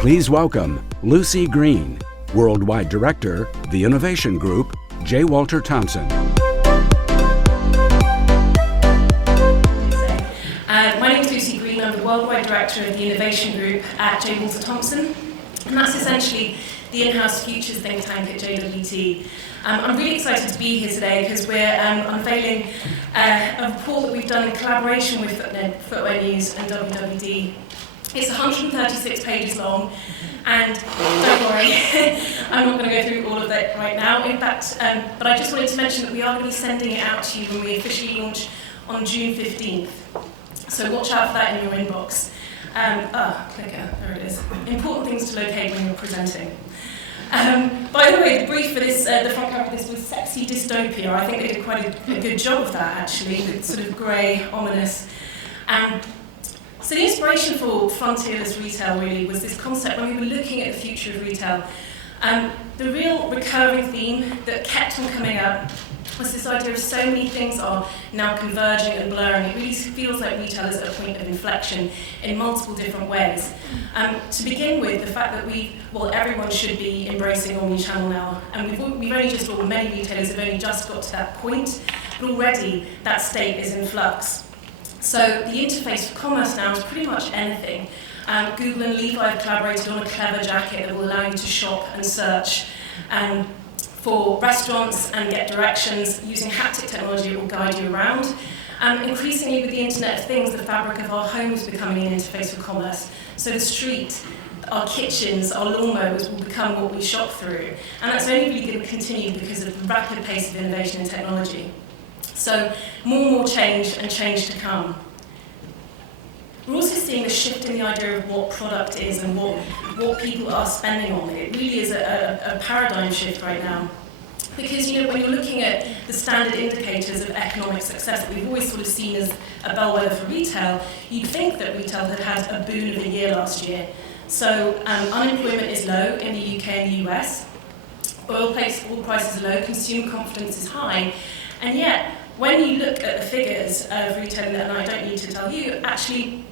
Please welcome Lucie Greene, Worldwide Director, The Innovation Group, J. Walter Thompson. My name is Lucie Greene. I'm the Worldwide Director of the Innovation Group at J. Walter Thompson, and that's essentially the in-house futures think tank at JWT. I'm really excited to be here today because we're unveiling a report that we've done in collaboration with Footwear News and WWD. It's 136 pages long, and don't worry, I'm not going to go through all of it right now. In fact, but I just wanted to mention that we are going to be sending it out to you when we officially launch on June 15th. So watch out for that in your inbox. Clicker, there it is. Important things to locate when you're presenting. By the way, the brief for this, the front cover of this was Sexy Dystopia. I think they did quite a good job of that, actually, with sort of grey, ominous. So the inspiration for frontierless retail really was this concept when we were looking at the future of retail. The real recurring theme that kept on coming up was this idea of so many things are now converging and blurring. It really feels like retail is at a point of inflection in multiple different ways. To begin with, the fact that everyone should be embracing omnichannel now, and many retailers have only just got to that point, but already that state is in flux. So the interface for commerce now is pretty much anything. Google and Levi have collaborated on a clever jacket that will allow you to shop and search for restaurants and get directions. Using haptic technology, it will guide you around. Increasingly with the Internet of Things, the fabric of our homes becoming an interface for commerce. So the street, our kitchens, our lawnmowers will become what we shop through. And that's only really going to continue because of the rapid pace of innovation and technology. So more and more change and change to come. We're also seeing a shift in the idea of what product is and what people are spending on it. It really is a paradigm shift right now. Because when you're looking at the standard indicators of economic success that we've always sort of seen as a bellwether for retail, you'd think that retail had a boon of a year last year. So unemployment is low in the UK and the US. Oil prices are low, consumer confidence is high, and yet when you look at the figures of retail, and I don't need to tell you, actually,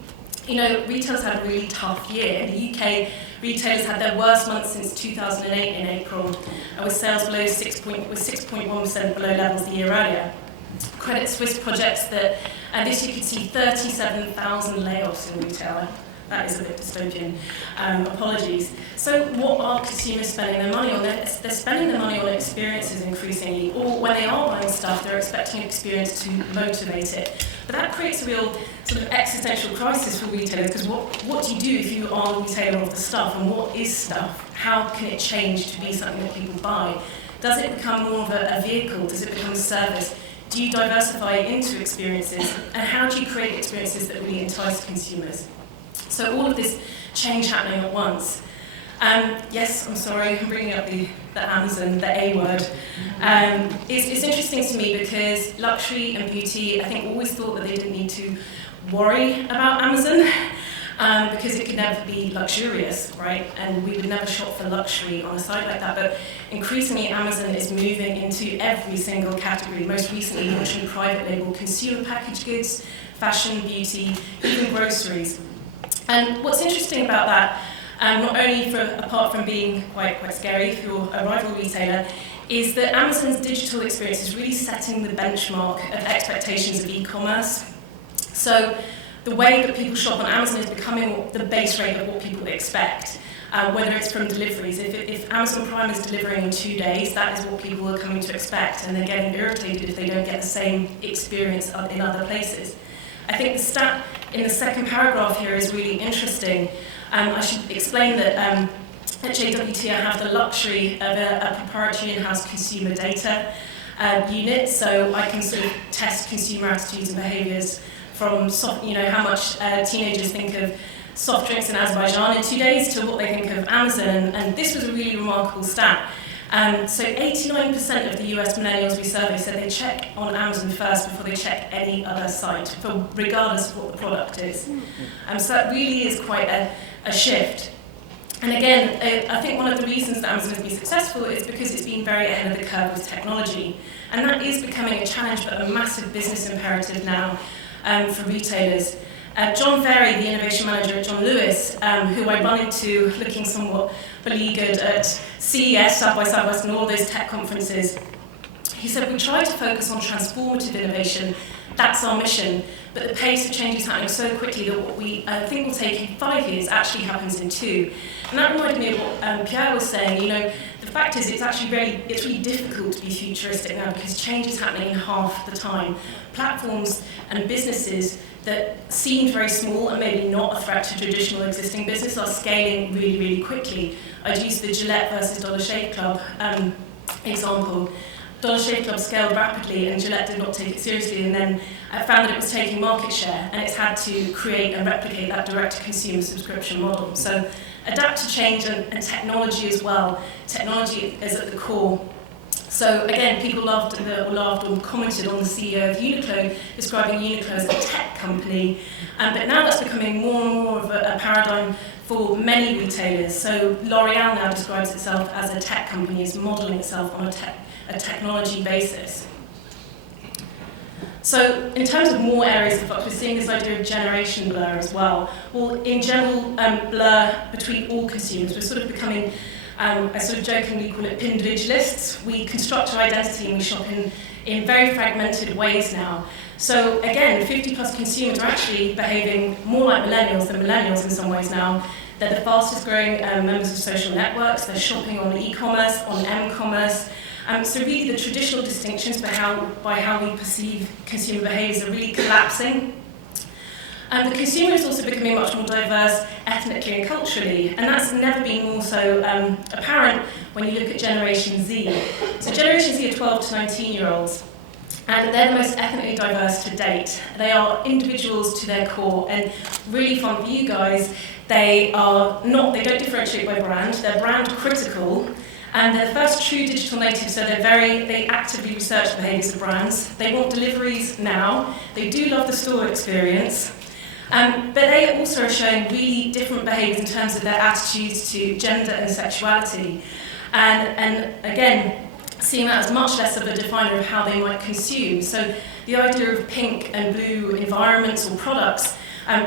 retail's had a really tough year. In the UK, retailers had their worst month since 2008 in April, with sales below 6.1% below levels the year earlier. Credit Suisse projects that this year could see 37,000 layoffs in retail. That is a bit dystopian. Apologies. So what are consumers spending their money on? They're spending their money on experiences increasingly, or when they are buying stuff, they're expecting an experience to motivate it. But that creates a real sort of existential crisis for retailers, because what do you do if you are a retailer of the stuff, and what is stuff? How can it change to be something that people buy? Does it become more of a vehicle? Does it become a service? Do you diversify it into experiences? And how do you create experiences that really entice consumers? So all of this change happening at once. Yes, I'm sorry, I'm bringing up the Amazon, the A word. It's interesting to me because luxury and beauty, I think, always thought that they didn't need to worry about Amazon because it could never be luxurious, right? And we would never shop for luxury on a site like that. But increasingly, Amazon is moving into every single category, most recently launching private label consumer packaged goods, fashion, beauty, even groceries. And what's interesting about that, not only apart from being quite scary if you're a rival retailer, is that Amazon's digital experience is really setting the benchmark of expectations of e-commerce. So the way that people shop on Amazon is becoming the base rate of what people expect, whether it's from deliveries. If Amazon Prime is delivering in 2 days, that is what people are coming to expect, and they're getting irritated if they don't get the same experience in other places. I think the stat in the second paragraph here is really interesting. I should explain that at JWT I have the luxury of a proprietary in-house consumer data unit, so I can sort of test consumer attitudes and behaviours from how much teenagers think of soft drinks in Azerbaijan in 2 days to what they think of Amazon, and this was a really remarkable stat. So 89% of the US millennials we surveyed said they check on Amazon first before they check any other site, regardless of what the product is. So that really is quite a shift. And again, I think one of the reasons that Amazon has been successful is because it's been very ahead of the curve with technology. And that is becoming a challenge, but a massive business imperative now for retailers. John Ferry, the innovation manager at John Lewis, who I run into looking somewhat beleaguered at CES, South by Southwest, and all those tech conferences, he said, we try to focus on transformative innovation. That's our mission. But the pace of change is happening so quickly that what we think will take 5 years actually happens in 2. And that reminded me of what Pierre was saying. You know, the fact is it's really difficult to be futuristic now because change is happening in half the time. Platforms and businesses that seemed very small and maybe not a threat to traditional existing business are scaling really, really quickly. I'd use the Gillette versus Dollar Shave Club example. Dollar Shave Club scaled rapidly and Gillette did not take it seriously and then found that it was taking market share and it's had to create and replicate that direct-to-consumer subscription model. So adapt to change and technology as well. Technology is at the core. So again, people laughed or commented on the CEO of Uniqlo, describing Uniqlo as a tech company, but now that's becoming more and more of a paradigm for many retailers. So L'Oreal now describes itself as a tech company, is modelling itself on a technology basis. So in terms of more areas of flux, we're seeing this idea of generation blur as well. Well, in general, blur between all consumers. We're sort of becoming, I sort of jokingly call it individualists. We construct our identity and we shop in very fragmented ways now. So again, 50-plus consumers are actually behaving more like millennials than millennials in some ways now. They're the fastest growing members of social networks. They're shopping on e-commerce, on m-commerce. So really the traditional distinctions by how we perceive consumer behaviours are really collapsing. The consumer is also becoming much more diverse ethnically and culturally, and that's never been more so apparent when you look at Generation Z. So Generation Z are 12 to 19-year-olds, and they're the most ethnically diverse to date. They are individuals to their core, and really fun for you guys, they don't differentiate by brand, they're brand critical, and they're the first true digital natives, so they actively research the behaviours of brands. They want deliveries now. They do love the store experience. But they also are showing really different behaviours in terms of their attitudes to gender and sexuality. And again, seeing that as much less of a definer of how they might consume. So the idea of pink and blue environments or products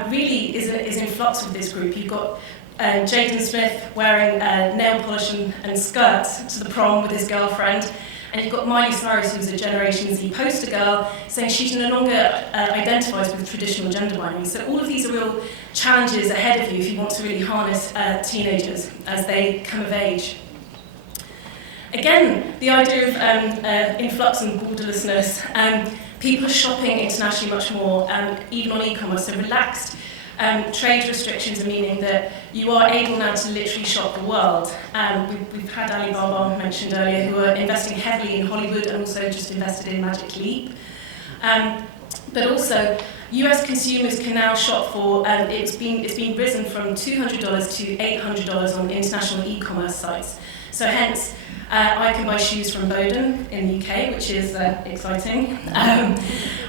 really is in flux with this group. You've got Jaden Smith wearing nail polish and skirts to the prom with his girlfriend. And you've got Miley Cyrus, who's a Generation Z poster girl, saying she no longer identifies with traditional gender binaries. So all of these are real challenges ahead of you if you want to really harness teenagers as they come of age. Again, the idea of influx and borderlessness. People are shopping internationally much more, even on e-commerce, so relaxed trade restrictions are meaning that you are able now to literally shop the world. We've had Alibaba mentioned earlier, who are investing heavily in Hollywood and also just invested in Magic Leap. But also, US consumers can now shop for, it's been risen from $200 to $800 on international e-commerce sites. So hence, I can buy shoes from Bowden in the UK, which is exciting.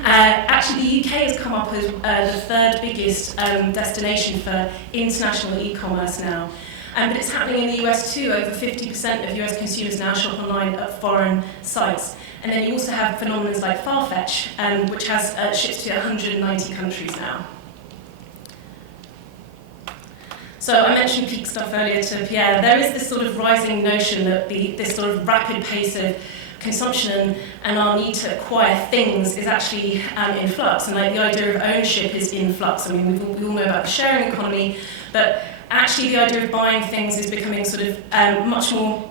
Actually, the UK has come up as the third biggest destination for international e-commerce now. But it's happening in the US too. Over 50% of US consumers now shop online at foreign sites. And then you also have phenomena like Farfetch, which has ships to 190 countries now. So I mentioned peak stuff earlier to Pierre. There is this sort of rising notion that this sort of rapid pace of consumption and our need to acquire things is actually in flux. And like the idea of ownership is in flux. I mean, we all know about the sharing economy, but actually the idea of buying things is becoming sort of much more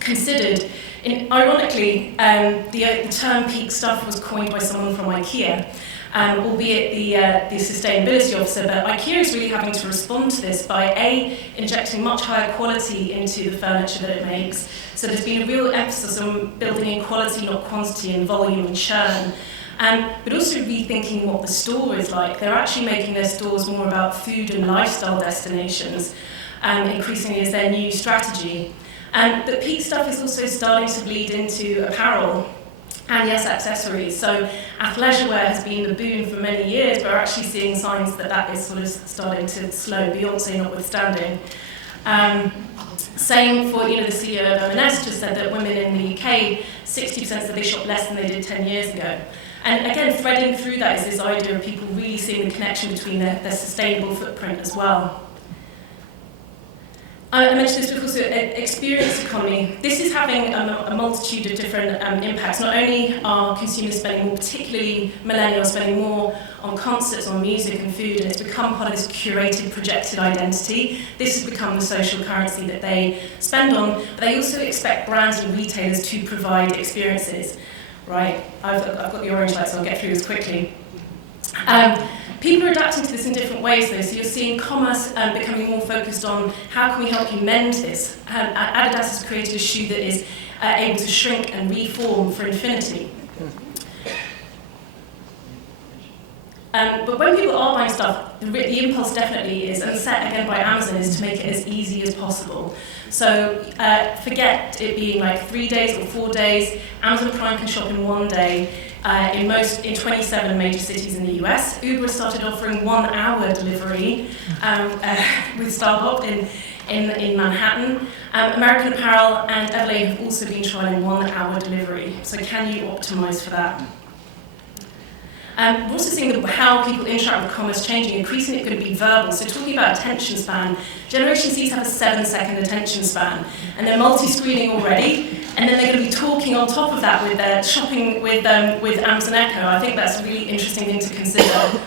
considered. Ironically, the term peak stuff was coined by someone from IKEA. Albeit the sustainability officer, but IKEA is really having to respond to this by injecting much higher quality into the furniture that it makes. So there's been a real emphasis on building in quality, not quantity, and volume and churn. But also rethinking what the store is like. They're actually making their stores more about food and lifestyle destinations, increasingly as their new strategy. But peak stuff is also starting to bleed into apparel. And yes, accessories. So athleisure wear has been the boom for many years, but we're actually seeing signs that is sort of starting to slow, Beyonce notwithstanding. Same for, the CEO of M&S just said that women in the UK, 60% said they shop less than they did 10 years ago. And again, threading through that is this idea of people really seeing the connection between their sustainable footprint as well. I mentioned this before, so experience economy. This is having a multitude of different impacts. Not only are consumers spending more, particularly millennials, spending more on concerts, on music and food, and it's become part of this curated, projected identity. This has become the social currency that they spend on, but they also expect brands and retailers to provide experiences. Right, I've got the orange light, so I'll get through this quickly. People are adapting to this in different ways, though. So you're seeing commerce becoming more focused on how can we help you mend this. Adidas has created a shoe that is able to shrink and reform for infinity. But when people are buying stuff, the impulse definitely is, and set again by Amazon, is to make it as easy as possible. So forget it being like 3 days or 4 days. Amazon Prime can shop in 1 day. In 27 major cities in the US. Uber started offering 1 hour delivery with Starbucks in Manhattan. American Apparel and Everlane have also been trialing 1 hour delivery. So can you optimize for that? We're also seeing how people interact with commerce changing. Increasingly, it's going to be verbal. So talking about attention span, Generation Z's have a 7-second attention span, and they're multi-screening already. And then they're going to be talking on top of that with their shopping with Amazon Echo. I think that's a really interesting thing to consider.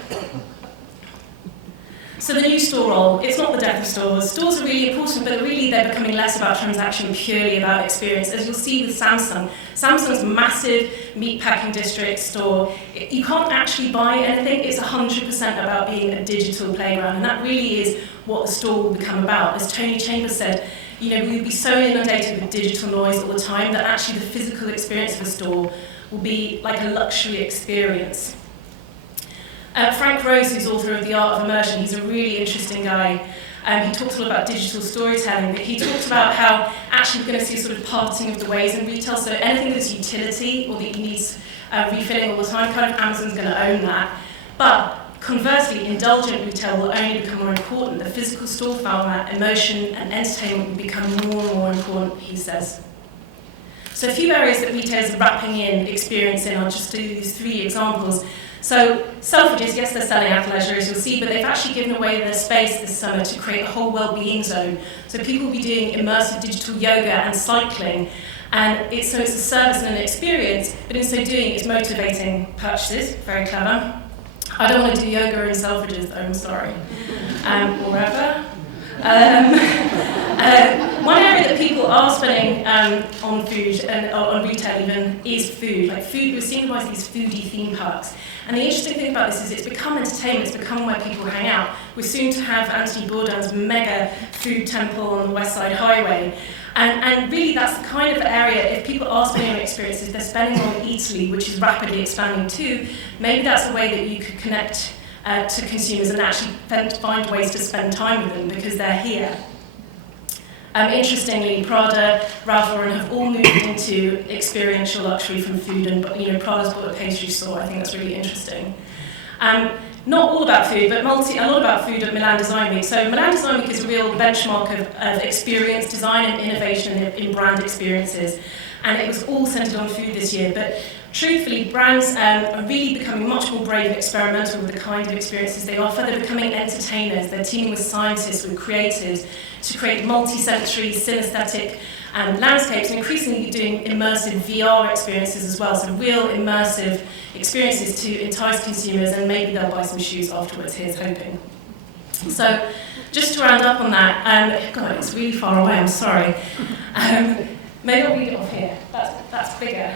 So the new store role, it's not the death of stores. Stores are really important, but really they're becoming less about transaction, purely about experience. As you'll see with Samsung, Samsung's massive meatpacking district store, you can't actually buy anything. It's 100% about being a digital playground, and that really is what the store will become about. As Tony Chambers said, you know, we'll be so inundated with digital noise all the time that actually the physical experience of the store will be like a luxury experience. Frank Rose, who's author of The Art of Immersion, he's a really interesting guy. He talks a lot about digital storytelling, but he talks about how actually we're going to see a sort of parting of the ways in retail. So anything that's utility or that needs refilling all the time, kind of Amazon's going to own that. But conversely, indulgent retail will only become more important. The physical store format, emotion, and entertainment will become more and more important, he says. So a few areas that retailers are wrapping in experience in, I'll just do these 3 examples. So Selfridges, yes, they're selling athleisure, as you'll see, but they've actually given away their space this summer to create a whole well-being zone. So people will be doing immersive digital yoga and cycling. And it's a service and an experience, but in so doing, it's motivating purchases. Very clever. I don't want to do yoga in Selfridges, though, I'm sorry. Or wherever. One area that people are spending on food and on retail even is food. Like food, we're seeing like these foodie theme parks. And the interesting thing about this is it's become entertainment, it's become where people hang out. We're soon to have Anthony Bourdain's mega food temple on the West Side Highway. And really that's the kind of area, if people are spending on experiences, they're spending on Eataly, which is rapidly expanding too. Maybe that's a way that you could connect to consumers and actually find ways to spend time with them because they're here. Interestingly, Prada, Ralph Lauren have all moved into experiential luxury from food, and Prada's bought a pastry store. I think that's really interesting. Not all about food, but a lot about food at Milan Design Week. So Milan Design Week is a real benchmark of experience, design and innovation in brand experiences. And it was all centered on food this year. But truthfully, brands are really becoming much more brave and experimental with the kind of experiences they offer. They're becoming entertainers. They're teaming with scientists, with creatives, to create multi-sensory, synesthetic landscapes, and increasingly doing immersive VR experiences as well, so real immersive experiences to entice consumers, and maybe they'll buy some shoes afterwards, here's hoping. So, just to round up on that, God, it's really far away, I'm sorry. Maybe I'll read it off here, that's bigger.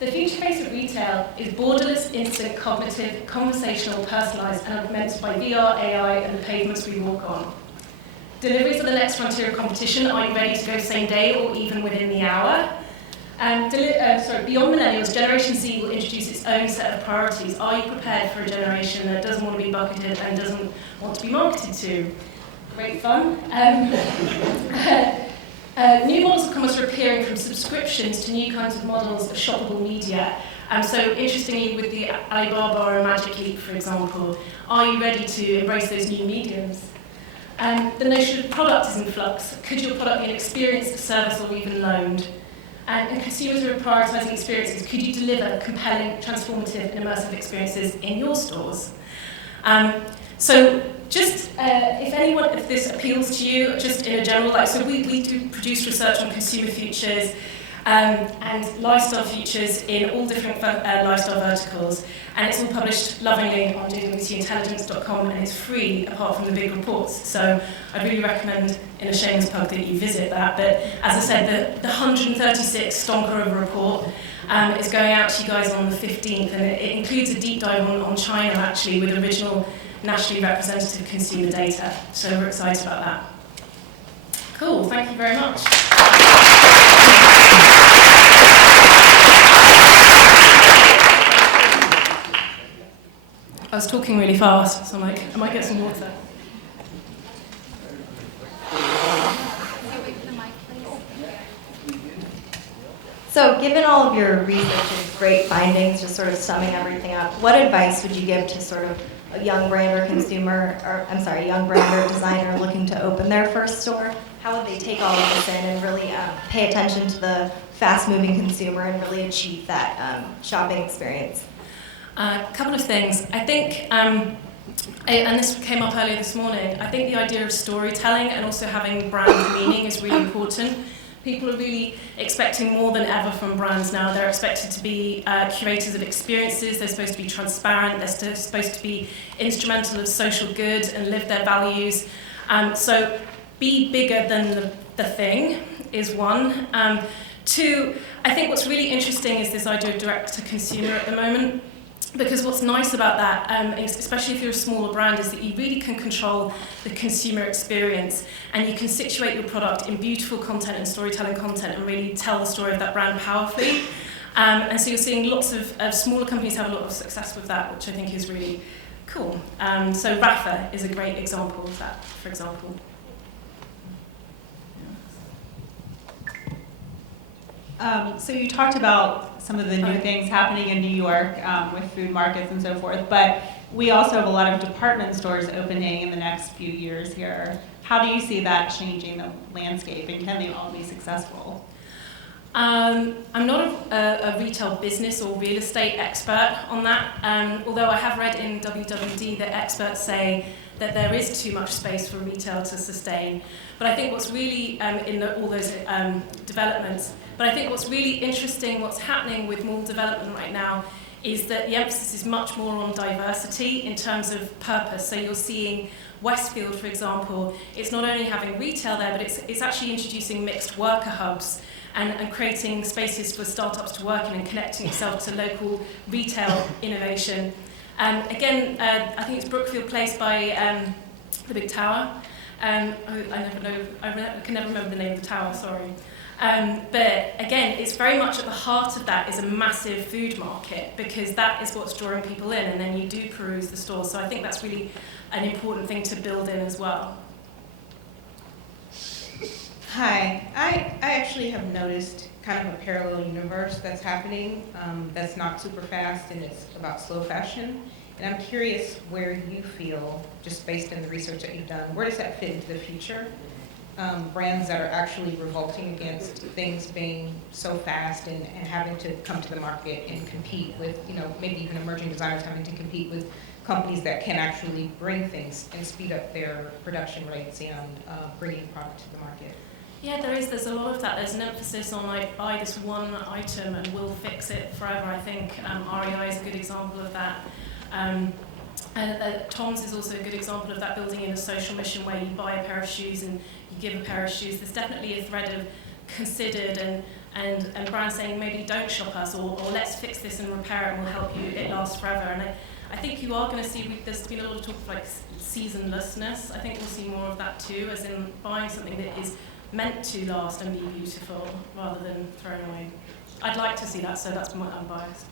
The future face of retail is borderless, instant, cognitive, conversational, personalised, and augmented by VR, AI, and the pavements we walk on. Deliveries are the next frontier of competition. Are you ready to go same day or even within the hour? Beyond millennials, Generation Z will introduce its own set of priorities. Are you prepared for a generation that doesn't want to be bucketed and doesn't want to be marketed to? Great fun. New models of commerce are appearing, from subscriptions to new kinds of models of shoppable media. So interestingly, with the Alibaba or Magic Leap, for example, are you ready to embrace those new mediums? The notion of product is in flux. Could your product be an experience, a service, or even loaned? and consumers are prioritising experiences. Could you deliver compelling, transformative and immersive experiences in your stores? So just if this appeals to you, just in a general, so we do produce research on consumer futures and lifestyle futures in all different lifestyle verticals, and it's all published lovingly on jwtintelligence.com, and it's free apart from the big reports. So I really recommend, in a shameless plug, that you visit that. But as I said, the 136 Stonker Over report is going out to you guys on the 15th, and it includes a deep dive on China, actually, with original nationally representative consumer data. So we're excited about that. Cool, thank you very much. I was talking really fast, so I'm like, I might get some water. So given all of your research and great findings, just sort of summing everything up, what advice would you give to sort of a young brand or consumer, or I'm sorry, young brand or designer looking to open their first store? How would they take all of this in and really pay attention to the fast-moving consumer and really achieve that shopping experience? A couple of things. I think, and this came up earlier this morning, I think the idea of storytelling and also having brand meaning is really important. People are really expecting more than ever from brands now. They're expected to be curators of experiences, they're supposed to be transparent, they're supposed to be instrumental of social good and live their values. So be bigger than the thing is one. Two, I think what's really interesting is this idea of direct-to-consumer at the moment. Because what's nice about that, especially if you're a smaller brand, is that you really can control the consumer experience, and you can situate your product in beautiful content and storytelling content and really tell the story of that brand powerfully. And so you're seeing lots of smaller companies have a lot of success with that, which I think is really cool. So Rafa is a great example of that, for example. So you talked about some of the new things happening in New York with food markets and so forth, but we also have a lot of department stores opening in the next few years here. How do you see that changing the landscape, and can they all be successful? I'm not a retail business or real estate expert on that, although I have read in WWD that experts say that there is too much space for retail to sustain. But I think what's really all those developments, but I think what's really interesting, what's happening with mall development right now, is that the emphasis is much more on diversity in terms of purpose. So you're seeing Westfield, for example, it's not only having retail there, but it's actually introducing mixed worker hubs and creating spaces for startups to work in and connecting itself to local retail innovation. Again, I think it's Brookfield Place by the big tower. I can never remember the name of the tower, sorry. But again, it's very much at the heart of that is a massive food market, because that is what's drawing people in, and then you do peruse the stores. So I think that's really an important thing to build in as well. Hi, I actually have noticed kind of a parallel universe that's happening that's not super fast, and it's about slow fashion. And I'm curious where you feel, just based on the research that you've done, where does that fit into the future? Brands that are actually revolting against things being so fast and having to come to the market and compete with, maybe even emerging designers having to compete with companies that can actually bring things and speed up their production rates and bringing product to the market. Yeah, there's a lot of that. There's an emphasis on like buy this one item and we'll fix it forever. I think REI is a good example of that. And Tom's is also a good example of that, building in a social mission where you buy a pair of shoes and you give a pair of shoes. There's definitely a thread of considered and brands saying maybe don't shop us, or let's fix this and repair it and we'll help you, it lasts forever. And I think you are going to see, there's been a lot of talk of like seasonlessness. I think we'll see more of that too, as in buying something that is meant to last and be beautiful rather than thrown away. I'd like to see that, so that's my unbiased.